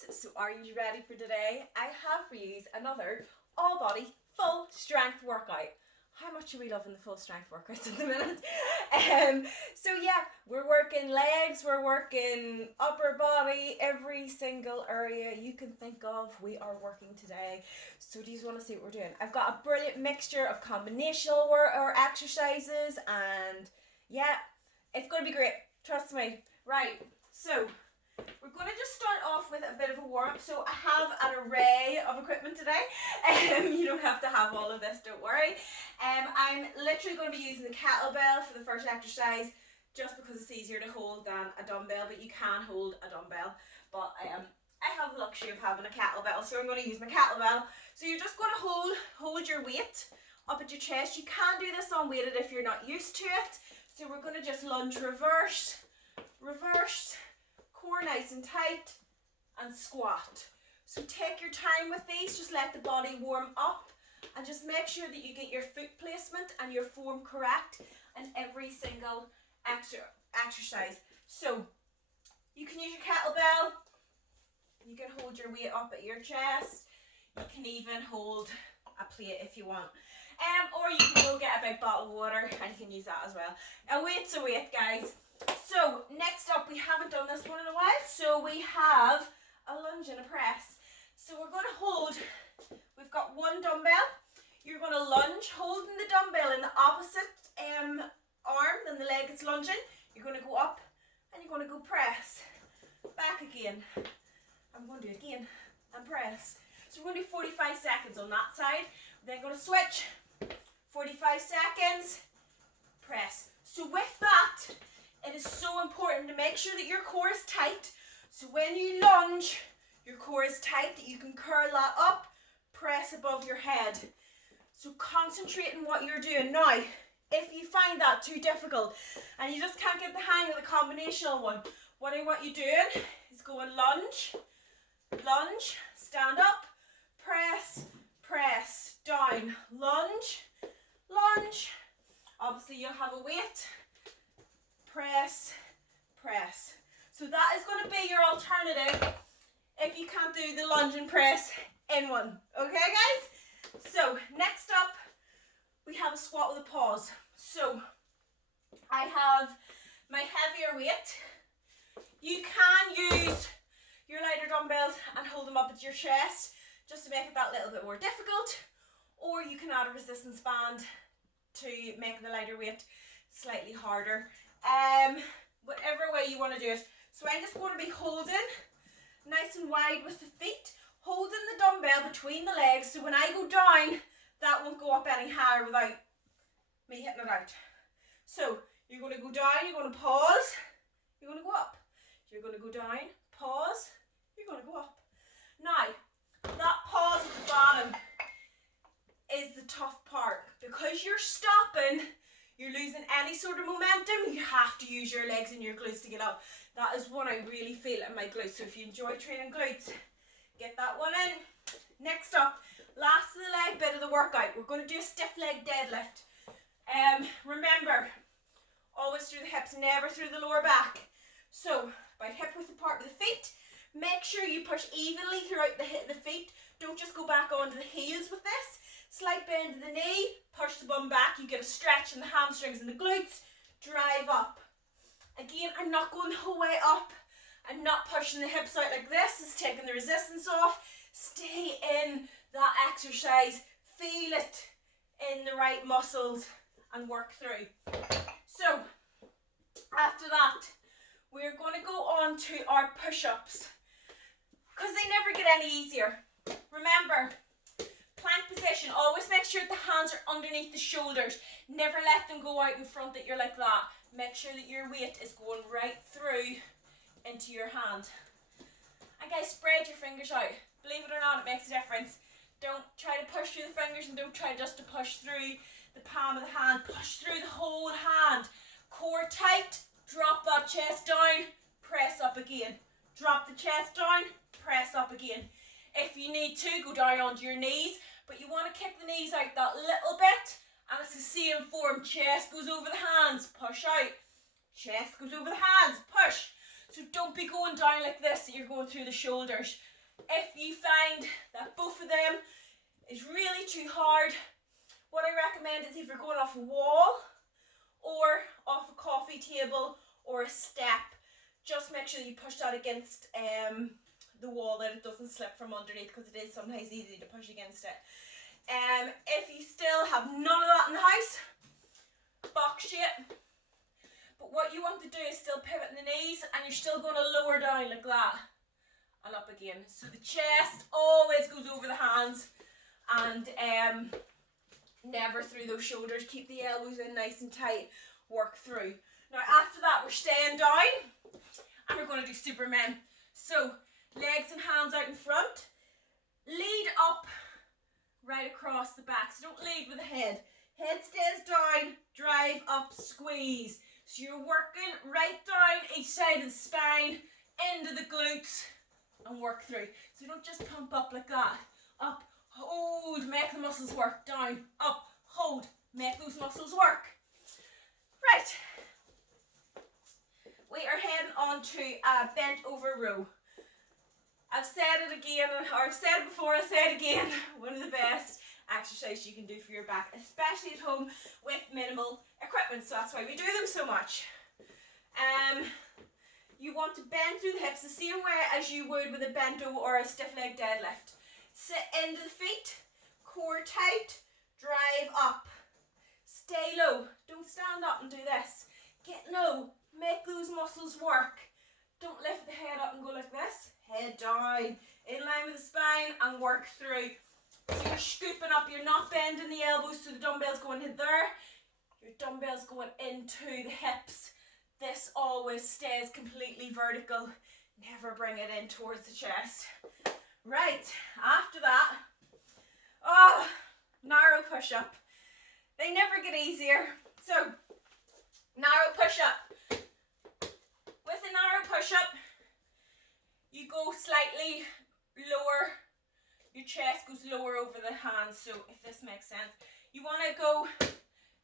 guys, so are you ready for today? I have for you another all body full strength workout. How much are we loving the full strength workouts at the minute? So yeah, we're working legs, we're working upper body, every single area you can think of we are working today. So do you want to see what we're doing? I've got a brilliant mixture of combinational or exercises, and yeah, it's going to be great, trust me. Right, so we're going to just start off with a bit of a warm-up. So I have an array of equipment today. You don't have to have all of this, don't worry. I'm literally going to be using the kettlebell for the first exercise just because it's easier to hold than a dumbbell, but you can hold a dumbbell. But I have the luxury of having a kettlebell, so I'm going to use my kettlebell. So you're just going to hold your weight up at your chest. You can do this unweighted if you're not used to it. So we're going to just lunge reverse, core nice and tight, and squat. So take your time with these, just let the body warm up, and just make sure that you get your foot placement and your form correct in every single exercise. So you can use your kettlebell, you can hold your weight up at your chest, you can even hold a plate if you want. Or you can go get a big bottle of water and you can use that as well. A weight's a weight, guys. So next up, we haven't done this one in a while, so we have a lunge and a press. So we're going to hold, we've got one dumbbell, you're going to lunge, holding the dumbbell in the opposite arm than the leg it's lunging. You're going to go up and you're going to go press, back again, I'm going to do it again, and press. So we're going to do 45 seconds on that side, then going to switch, 45 seconds, press. So with that, it is so important to make sure that your core is tight. So when you lunge, your core is tight, that you can curl that up, press above your head. So concentrate on what you're doing. Now, if you find that too difficult and you just can't get the hang of the combinational one, what I want you doing is go and lunge, stand up, press, down, lunge, obviously you'll have a weight, press. So that is going to be your alternative if you can't do the lunge and press in one. Okay, guys? So next up, we have a squat with a pause. So I have my heavier weight. You can use your lighter dumbbells and hold them up at your chest just to make it that little bit more difficult, or you can add a resistance band to make the lighter weight slightly harder. Whatever way you want to do it. So I'm just going to be holding nice and wide with the feet, holding the dumbbell between the legs, so when I go down, that won't go up any higher without me hitting it out. So you're going to go down, you're going to pause, you're going to go up. You're going to go down, pause, you're going to go up. Now, that pause at the bottom is the tough part. Because you're stopping, you're losing any sort of momentum, you have to use your legs and your glutes to get up. That is one I really feel in my glutes. So if you enjoy training glutes, get that one in. Next up, last of the leg bit of the workout, we're going to do a stiff leg deadlift. Remember, always through the hips, never through the lower back. So, by hip width apart with the feet, make sure you push evenly throughout the feet. Don't just go back onto the heels with this. Slight bend to the knee, push the bum back, you get a stretch in the hamstrings and the glutes, drive up. Again, I'm not going the whole way up. I'm not pushing the hips out like this. It's taking the resistance off. Stay in that exercise. Feel it in the right muscles and work through. So, after that, we're going to go on to our push-ups because they never get any easier. Remember, plank position, always make sure the hands are underneath the shoulders. Never let them go out in front that you're like that. Make sure that your weight is going right through into your hand. And guys, spread your fingers out. Believe it or not, it makes a difference. Don't try to push through the fingers and don't try just to push through the palm of the hand. Push through the whole hand. Core tight, drop that chest down, press up again. Drop the chest down, press up again. If you need to, go down onto your knees, but you want to kick the knees out that little bit, and it's the same form. Chest goes over the hands, push out. Chest goes over the hands, push. So don't be going down like this that you're going through the shoulders. If you find that both of them is really too hard, what I recommend is if you're going off a wall or off a coffee table or a step, just make sure you push that against the wall, that it doesn't slip from underneath, because it is sometimes easy to push against it. If you still have none of that in the house, box shape. But what you want to do is still pivot in the knees, and you're still going to lower down like that and up again. So the chest always goes over the hands, and never through those shoulders. Keep the elbows in nice and tight. Work through. Now after that, we're staying down, and we're going to do Superman. So legs and hands out in front. Lead up right across the back. So don't lead with the head. Head stays down, drive up, squeeze. So you're working right down each side of the spine, into the glutes, and work through. So don't just pump up like that. Up, hold, make the muscles work. Down, up, hold, make those muscles work. Right. We are heading on to a bent over row. I've said it again, or I've said it before, I'll say it again. One of the best exercises you can do for your back, especially at home with minimal equipment. So that's why we do them so much. You want to bend through the hips the same way as you would with a bento or a stiff leg deadlift. Sit into the feet, core tight, drive up. Stay low. Don't stand up and do this. Get low. Make those muscles work. Don't lift the head up and go like this. Head down, in line with the spine, and work through. So you're scooping up. You're not bending the elbows so the dumbbell's going in there. Your dumbbell's going into the hips. This always stays completely vertical. Never bring it in towards the chest. Right, after that, narrow push-up. They never get easier. So, narrow push-up. With a narrow push-up, you go slightly lower. Your chest goes lower over the hands. So, if this makes sense, you want to go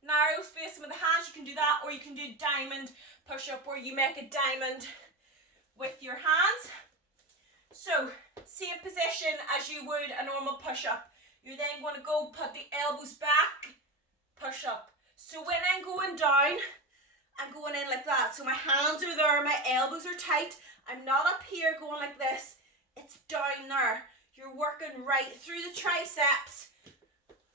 narrow space with the hands. You can do that, or you can do diamond push-up where you make a diamond with your hands. So, same position as you would a normal push-up. You're then going to go put the elbows back, push up. So when I'm going down, I'm going in like that. So my hands are there, my elbows are tight. I'm not up here going like this. It's down there. You're working right through the triceps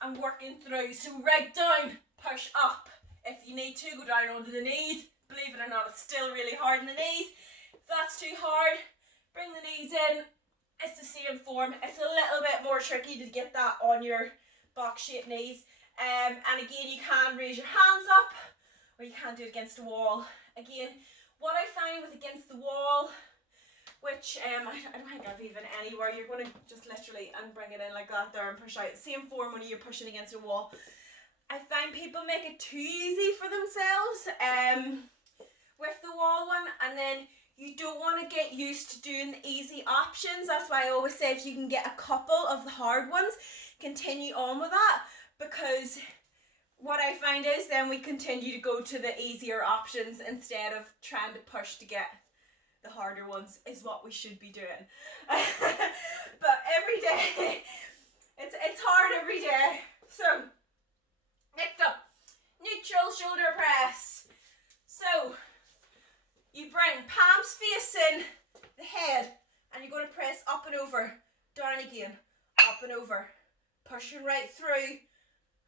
and working through. So right down, push up. If you need to, go down onto the knees. Believe it or not, it's still really hard in the knees. If that's too hard, bring the knees in. It's the same form. It's a little bit more tricky to get that on your box-shaped knees. And again, you can raise your hands up, or you can do it against the wall. Again, what I find with against the wall, which I don't think I've even anywhere, you're going to just literally and bring it in like that there and push out. Same form when you're pushing against a wall. I find people make it too easy for themselves with the wall one, and then you don't want to get used to doing the easy options. That's why I always say if you can get a couple of the hard ones, continue on with that, because what I find is then we continue to go to the easier options instead of trying to push to get the harder ones, is what we should be doing. But every day, it's hard every day. So, next up, neutral shoulder press. So, you bring palms facing the head, and you're going to press up and over, down again, up and over, pushing right through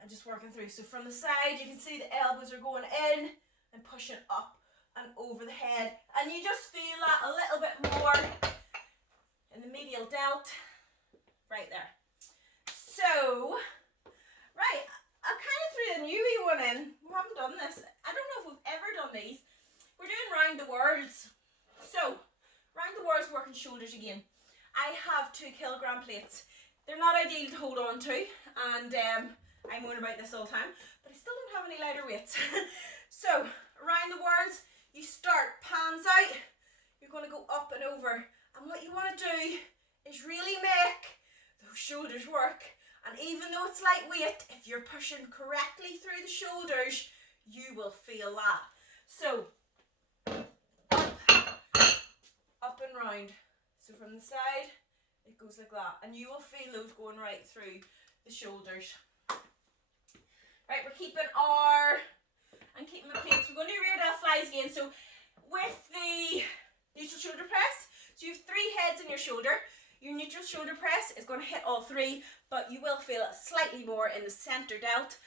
and just working through. So from the side, you can see the elbows are going in and pushing up and over the head, and you just feel that a little bit more in the medial delt, right there. So, right, I kind of threw a newbie one in. We haven't done this. I don't know if we've ever done these. We're doing round the worlds. So, round the worlds, working shoulders again. I have 2 kilogram plates. They're not ideal to hold on to, and I moan about this all the time, but I still don't have any lighter weights. So, around the worlds, you start palms out. You're going to go up and over, and what you want to do is really make those shoulders work. And even though it's lightweight, if you're pushing correctly through the shoulders, you will feel that. So, up and round. So from the side, It goes like that, and you will feel those going right through the shoulders. Right, we're keeping the plates. We're going to do rear delt flies again. So with the neutral shoulder press, so you have 3 heads in your shoulder. Your neutral shoulder press is going to hit all 3, but you will feel it slightly more in the center delt.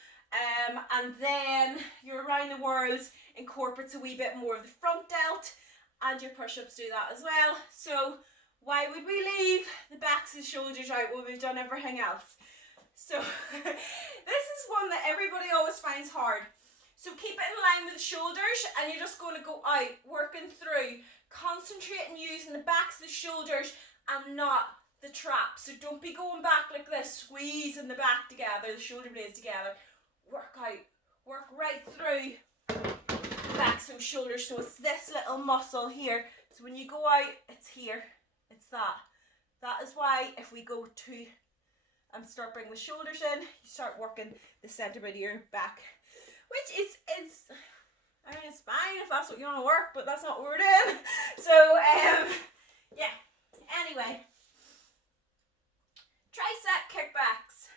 And then your around the worlds incorporates a wee bit more of the front delt, and your push-ups do that as well. So why would we leave the backs of the shoulders out when we've done everything else? So this is one that everybody always finds hard. So keep it in line with the shoulders, and you're just going to go out, working through, concentrating using the backs of the shoulders and not the trap. So don't be going back like this, squeezing the back together, the shoulder blades together. Work out, work right through the backs of the shoulders. So it's this little muscle here. So when you go out, it's here, it's that. That is why if we go to and start bringing the shoulders in, you start working the center bit of your back, which is I mean, it's fine if that's what you want to work, but that's not what we're doing. So yeah, anyway, tricep kickbacks.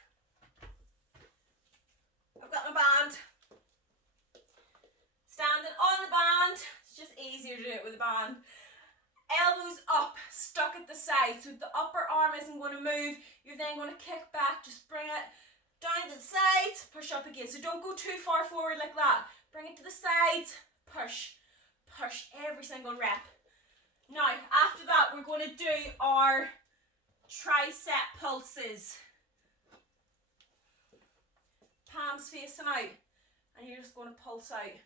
I've got my band, standing on the band. It's just easier to do it with a band. Elbows up, stuck at the side, so the upper arm isn't going to move. You're then going to kick back, just bring it down to the sides, push up again. So don't go too far forward like that. Bring it to the sides, push, push every single rep. Now, after that, we're going to do our tricep pulses. Palms facing out, and you're just going to pulse out.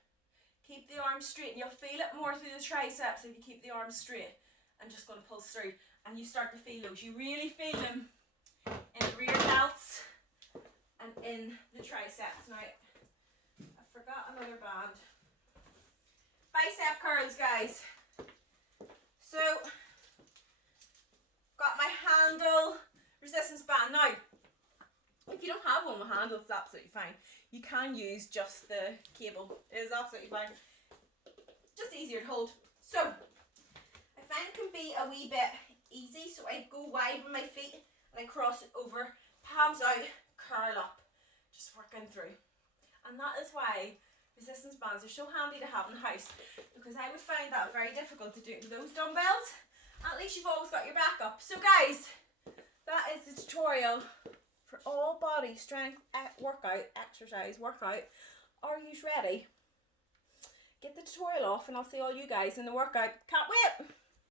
Keep the arms straight, and you'll feel it more through the triceps if you keep the arms straight. And just going to pulse through, and you start to feel those. You really feel them in the rear delts and in the triceps. Now, I forgot another band. Bicep curls, guys. So, got my handle resistance band. Now, if you don't have one with handles, it's absolutely fine. You can use just the cable. It is absolutely fine. Just easier to hold. So, I find it can be a wee bit easy. So I go wide with my feet and I cross it over, palms out, curl up. Just working through. And that is why resistance bands are so handy to have in the house, because I would find that very difficult to do with those dumbbells. At least you've always got your back up. So guys, that is the tutorial for all body strength workout, exercise, workout. Are you ready? Get the tutorial off and I'll see all you guys in the workout. Can't wait!